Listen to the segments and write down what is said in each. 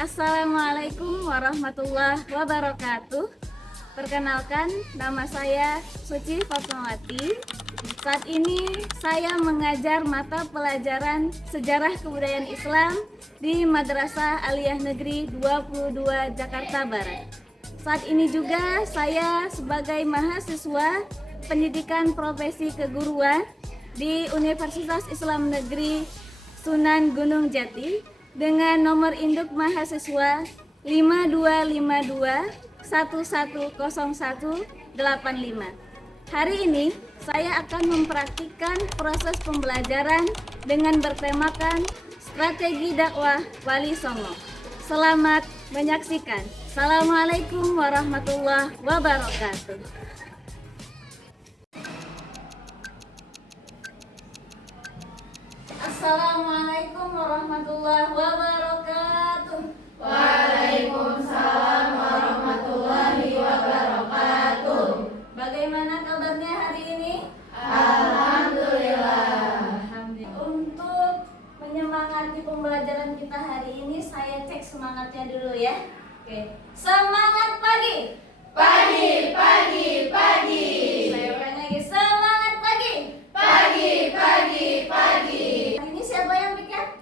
Assalamualaikum warahmatullahi wabarakatuh. Perkenalkan, nama saya Suci Fatmawati. Saat ini saya mengajar mata pelajaran Sejarah Kebudayaan Islam di Madrasah Aliyah Negeri 22 Jakarta Barat. Saat ini juga saya sebagai mahasiswa pendidikan profesi keguruan di Universitas Islam Negeri Sunan Gunung Jati dengan nomor induk mahasiswa 5252110185. Hari ini saya akan mempraktikkan proses pembelajaran dengan bertemakan strategi dakwah Wali Songo. Selamat menyaksikan. Assalamualaikum warahmatullahi wabarakatuh. Assalamualaikum warahmatullahi wabarakatuh. Waalaikumsalam warahmatullahi wabarakatuh. Bagaimana kabarnya hari ini? Alhamdulillah. Untuk menyemangati pembelajaran kita hari ini, saya cek semangatnya dulu ya. Oke. Semangat pagi. Pagi, pagi, pagi. Saya ulangi lagi. Semangat pagi. Pagi, pagi, pagi. Hari ini siapa yang bikin?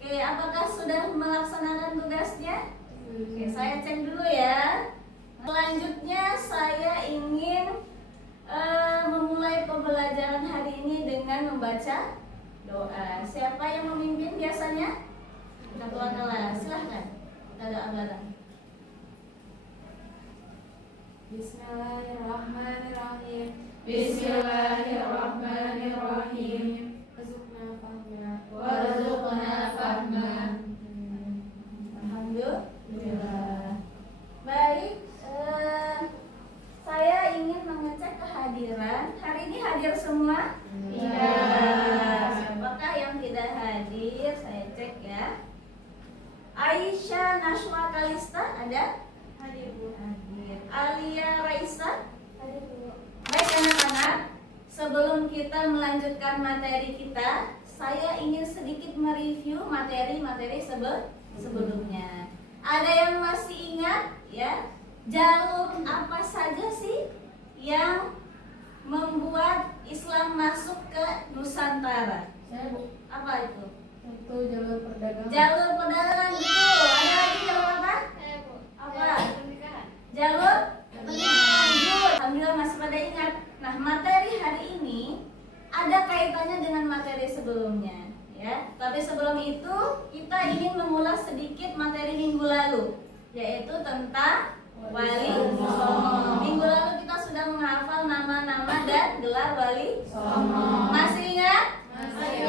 Oke, apakah sudah melaksanakan tugasnya? Oke, saya cek dulu ya. Selanjutnya saya ingin memulai pembelajaran hari ini dengan membaca doa. Siapa yang memimpin biasanya? Ketua kelas, silahkan. Kita doa bareng. Bismillahirrahmanirrahim. Bismillahirrahmanirrahim. Warzuqna fahma. Alhamdulillah. Baik, saya ingin mengecek kehadiran. Hari ini hadir semua? Iya. Siapakah yang tidak hadir? Saya cek ya. Aisyah Nashwa Kalista ada? Hadir, Bu. Hadir. Alia Raisa? Hadir, Bu. Baik anak-anak, sebelum kita melanjutkan materi kita, saya ingin sedikit mereview materi-materi sebelumnya. Ada yang masih ingat ya? Jalur apa saja sih yang membuat Islam masuk ke Nusantara? Apa itu? Itu jalur perdagangan. Jalur perdagangan itu. Ada lagi jalur apa? Apa? Jalur pernikahan. Alhamdulillah masih pada ingat. Nah, materi hari ini ada kaitannya dengan materi sebelumnya, ya. Tapi sebelum itu kita ingin mengulas sedikit materi minggu lalu, yaitu tentang Wali Songo. Minggu lalu kita sudah menghafal nama-nama dan gelar Wali Songo. Masih ingat? Masih.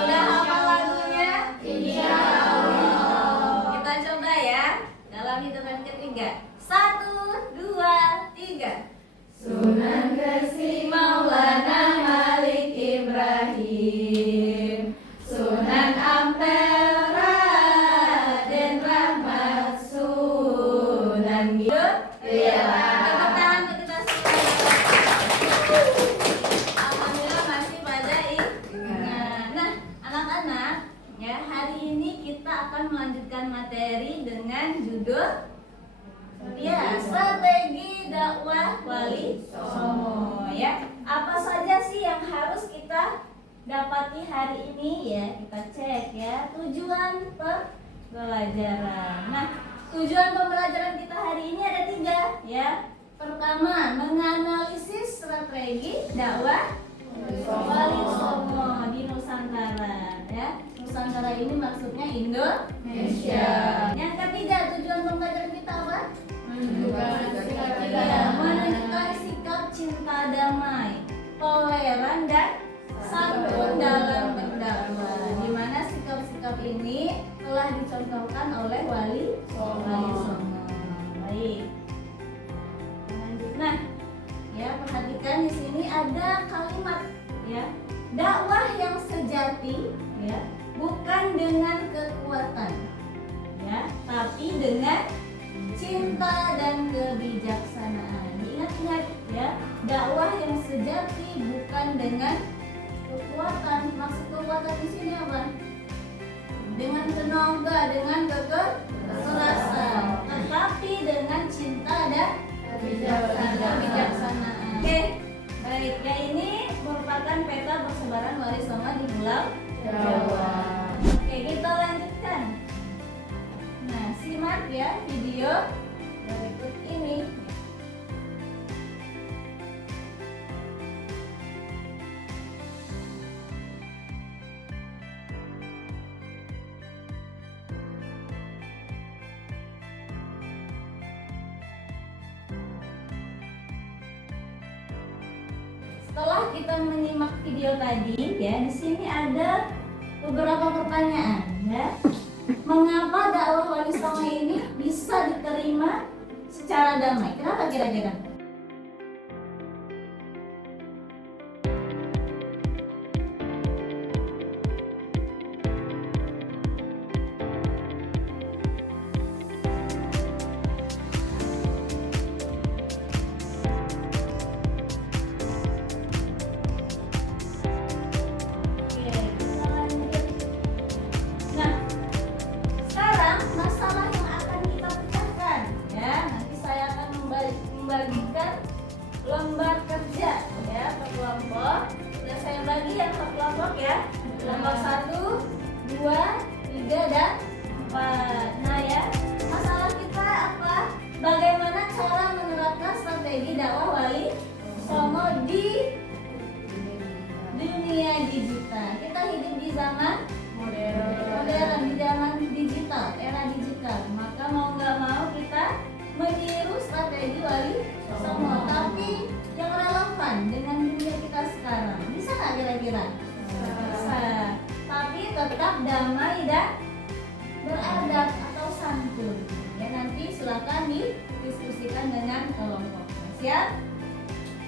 Sudah hafal lagunya? Insya Allah. Kita coba ya dalam hitungan ketiga. 1, 2, 3. Sunan Gresik Maulana Malik Ibrahim. Sunan Ampel Raden Rahmat. Sunan Giyah. Tepuk tangan untuk kita semua. Alhamdulillah masih pada ingat. Nah, anak-anak, ya hari ini kita akan melanjutkan materi dengan judul strategi dakwah Wali Songo. Ya, apa saja sih yang harus kita dapati hari ini ya? Kita cek ya tujuan pembelajaran. Nah, tujuan pembelajaran kita hari ini ada 3 ya. Pertama, menganalisis strategi dakwah Wali Songo di Nusantara ya. Nusantara ini maksudnya Indonesia. Yang ketiga, tujuan pembelajaran kita apa? Menunjukkan sikap cinta damai, toleran dan santun dalam berdakwah. Di mana sikap-sikap ini telah dicontohkan oleh Wali Songo. Baik. Nah, ya perhatikan di sini ada kalimat ya. Dakwah yang sejati ya, bukan dengan kekuatan ya, tapi dengan cinta dan kebijaksanaan. Ingat-ingat ya, dakwah yang sejati bukan dengan kekuatan. Maksud kekuatan di sini apa? Dengan juga dengan kekerasan, tetapi dengan cinta dan kebijaksanaan. Oke, baik. Ya, ini merupakan peta persebaran wali songo di Pulau Jawa. Oke, kita lanjutkan. Nah, simak ya video berikut ini. Setelah kita menyimak video tadi, ya, di sini ada beberapa pertanyaan, ya. Mengapa dakwah Wali Songo ini bisa diterima secara damai? Kenapa kira-kira? Membagikan lembar kerja ya per kelompok. Dan saya bagi yang per kelompok ya. Kelompok 1, 2, 3 dan 4. Nah ya, masalah kita apa? Bagaimana cara menerapkan strategi dakwah Wali Songo di dunia digital. Kita hidup di zaman modern, di zaman digital, era digital. Maka mau nggak mau kita meniru strategi Wali Songo, tapi yang relevan dengan dunia kita sekarang. Bisa nggak kira-kira? Bisa. Tapi tetap damai dan beradab atau santun. Ya, nanti silakan didiskusikan dengan kelompok. Siap?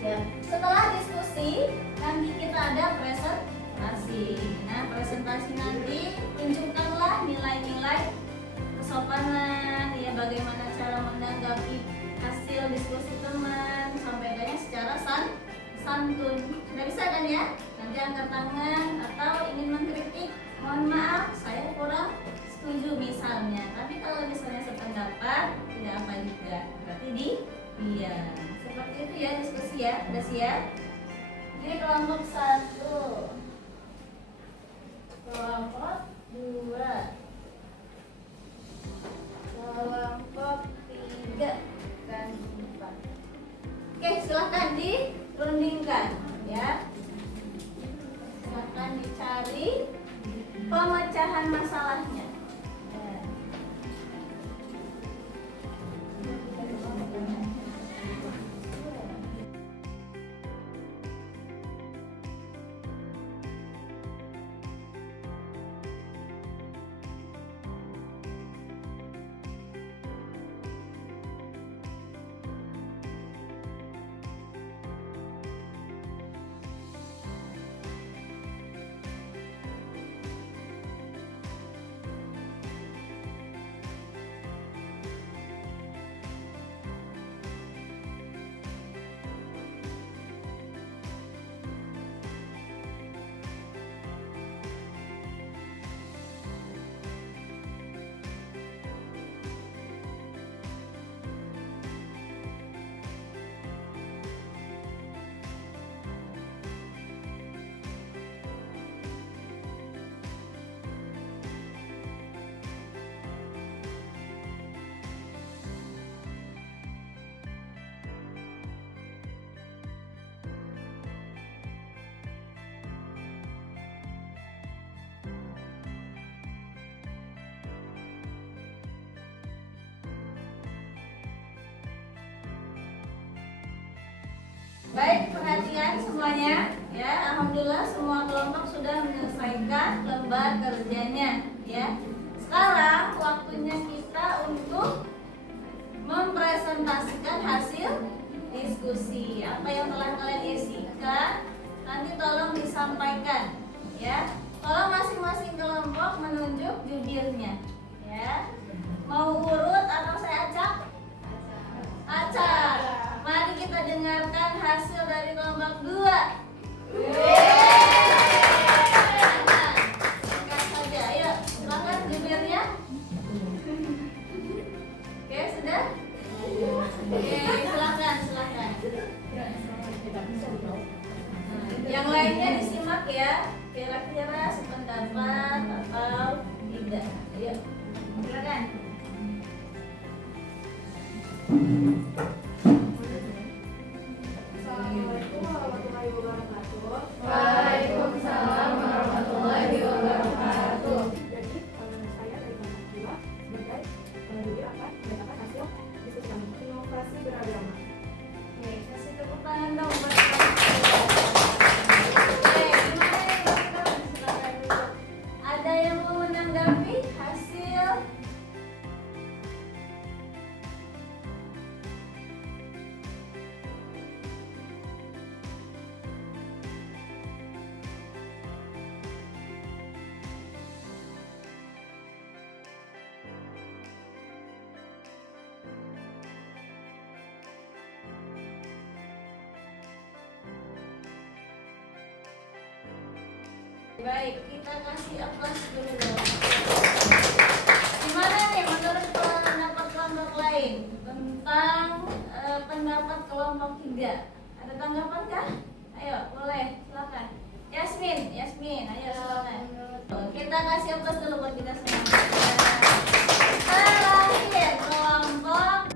Siap. Setelah diskusi, nanti kita ada presentasi. Nah, presentasi nanti tunjukkanlah nilai-nilai kesopanan, ya, bagaimana cara menanggapi hasil diskusi teman, sampaikannya secara santun. Sudah bisa kan ya? Nanti angkat tangan atau ingin mengkritik, mohon maaf saya kurang setuju misalnya. Tapi kalau misalnya sependapat, tidak apa juga, berarti iya. Seperti itu ya diskusi ya. Sudah siap? Jadi kelompok 1, kelompok 2, kelompok 3 dan 4. Oke, silahkan dirundingkan ya. Silahkan dicari pemecahan masalahnya. Baik, perhatian semuanya ya. Alhamdulillah semua kelompok sudah menyelesaikan lembar kerjanya ya. Sekarang waktunya kita untuk mempresentasikan hasil diskusi. Apa yang telah kalian isikan nanti tolong disampaikan ya. Tolong masing-masing kelompok menunjuk jubirnya ya. Mau urut atau saya acak? Acak. Mari kita dengarkan hasil dari kelompok 2. Singkat saja, ayo silakan jubirnya. Assalamualaikum warahmatullahi wabarakatuh. Waalaikumsalam warahmatullahi wabarakatuh. Jadi, saya dari kelompok 2 sebagai juri akan mendapatkan hasil diskusi kami inovasi beragama. Oke, kasih tepuk tangan dong buat kelompok 2. Oke, gimana nih teman-teman? Silakan dulu. Ada yang mau menanggapi hasil? Baik, kita kasih aplaus dulu dong. Gimana nih menurut pendapat kelompok lain tentang pendapat kelompok 3? Ada tanggapan kah? Ayo, boleh, silakan. Yasmin, ayo silakan. Kita kasih aplaus dulu buat kita semua. Terakhir kelompok.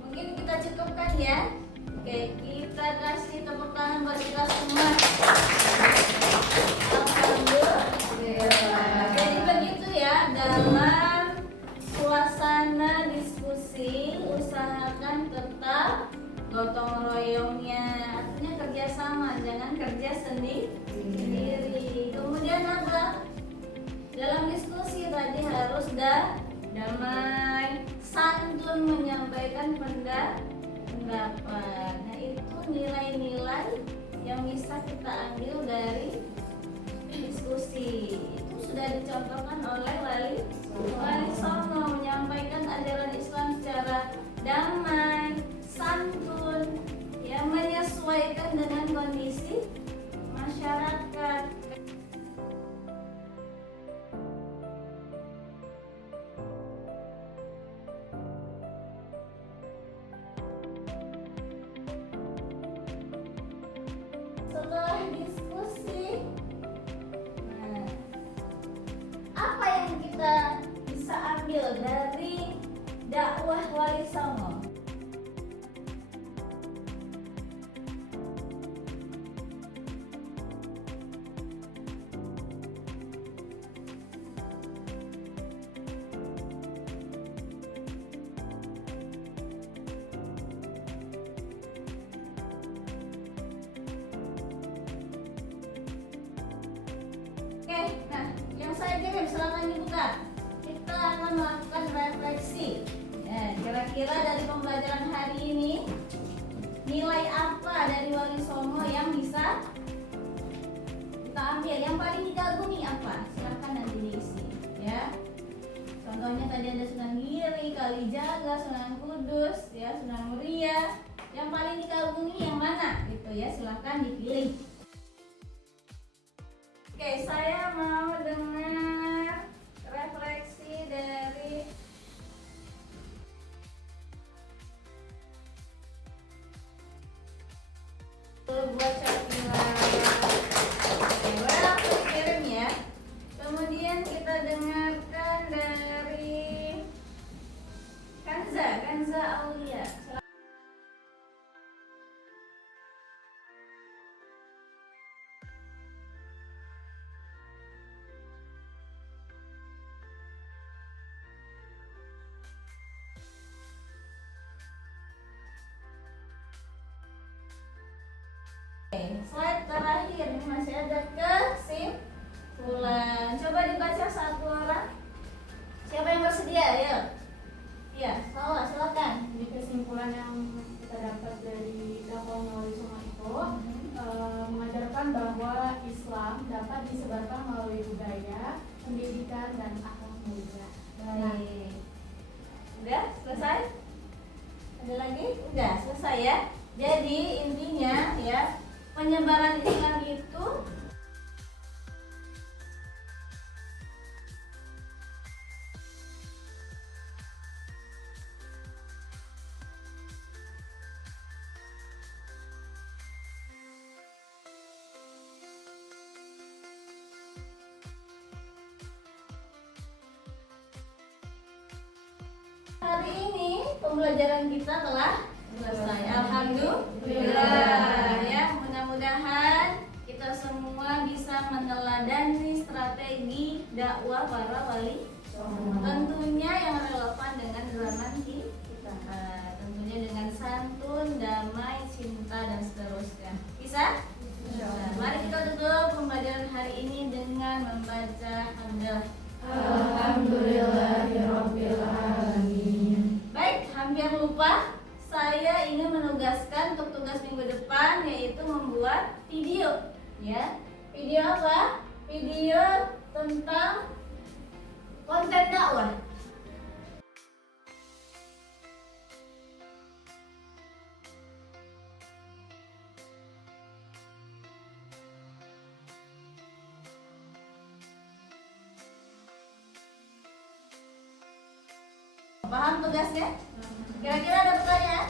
Mungkin kita cukupkan ya. Oke, kita kasih tepuk tangan buat kita semua. Alhamdulillah. Jadi begitu ya, dalam suasana diskusi usahakan tetap gotong royongnya, artinya kerjasama, jangan kerja sendiri. Kemudian apa? Dalam diskusi tadi harus damai, santun menyampaikan pendapat. Nah, itu nilai-nilai yang bisa kita ambil dari diskusi. Itu sudah dicontohkan oleh Wali Songo, menyampaikan ajaran Islam secara damai, santun, yang menyesuaikan dengan kondisi masyarakat. Setelah diskusi, nah, apa yang kita bisa ambil dari dakwah Wali Songo? Oke, nah yang saya jawab silakan dibuka. Kita akan melakukan refleksi. Ya, kira-kira dari pembelajaran hari ini nilai apa dari Wali Songo yang bisa kita ambil? Yang paling dikagumi apa? Silakan nanti diisi. Ya. Contohnya tadi ada Sunan Giri, Kalijaga, Sunan Kudus, ya Sunan Muria. Yang paling dikagumi yang mana? Gitu ya, silakan dipilih. Oke, saya mau dengar refleksi dari buat Syakila. Well, aku kirim ya. Kemudian kita dengarkan dari Kanza Aulia. Slide terakhir ini masih ada kesimpulan. Coba dibaca satu orang. Siapa yang bersedia? Ayo. Iya, Salwa, silakan. Jadi kesimpulan yang kita dapat dari dakwah Wali Songo itu mengajarkan bahwa Islam dapat disebarkan melalui budaya, pendidikan, dan akhlak mulia. Baik. Udah selesai? Ada lagi? Udah selesai ya. Jadi intinya ya, penyebaran Islam itu pembelajaran kita telah selesai. Alhamdulillah ya. Mudah-mudahan kita semua bisa meneladani strategi dakwah para wali songo. Tentunya yang relevan dengan zaman kita. Tentunya dengan santun, damai, cinta dan seterusnya. Bisa? Nah, mari kita tutup pembelajaran hari ini dengan membaca hamdalah. Alhamdulillahirabbil alamin. Baik, hampir lupa. Saya ingin menugaskan untuk tugas minggu depan yaitu membuat video. Ya, video apa? Video tentang konten dakwah. Paham tugasnya? Kira-kira ada pertanyaan?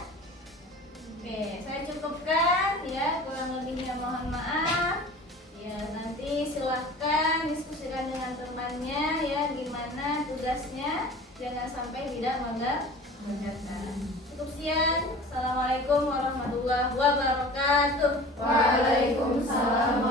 Oke, saya cukupkan ya, kurang lebihnya mohon maaf. Ya, nanti silahkan diskusikan dengan temannya ya gimana tugasnya, jangan sampai tidak mengerjakan. Cukup sekian. Assalamualaikum warahmatullahi wabarakatuh. Waalaikumsalam